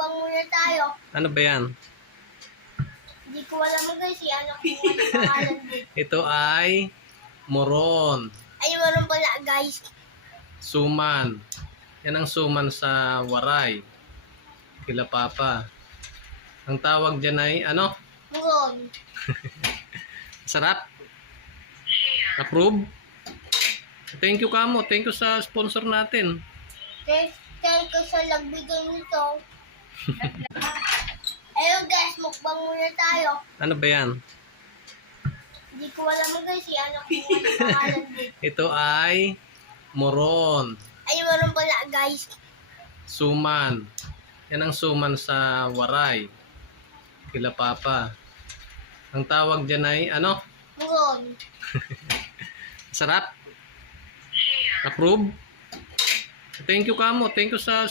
mukbang muna tayo. Ano ba yan? Hindi ko alam guys, ano kung ano pangalan dito. Ito ay moron, Ay, meron pala guys. suman. Yan ang suman sa waray. Kila Papa. Ang tawag dyan ay ano? Muron. Sarap? Approve? Thank you kamo. Thank you sa sponsor natin. Thank you sa nagbigay nito. Ayun guys, mukbang muna tayo. Ano ba yan? Hindi ko alam guys, ano kung ano pangalan dito. Ito ay moron, Ay, meron pala guys. suman. Yan ang suman sa waray. Kila Papa. Ang tawag dyan ay ano? Muron. Sarap? Approve? Thank you kamo. Thank you sa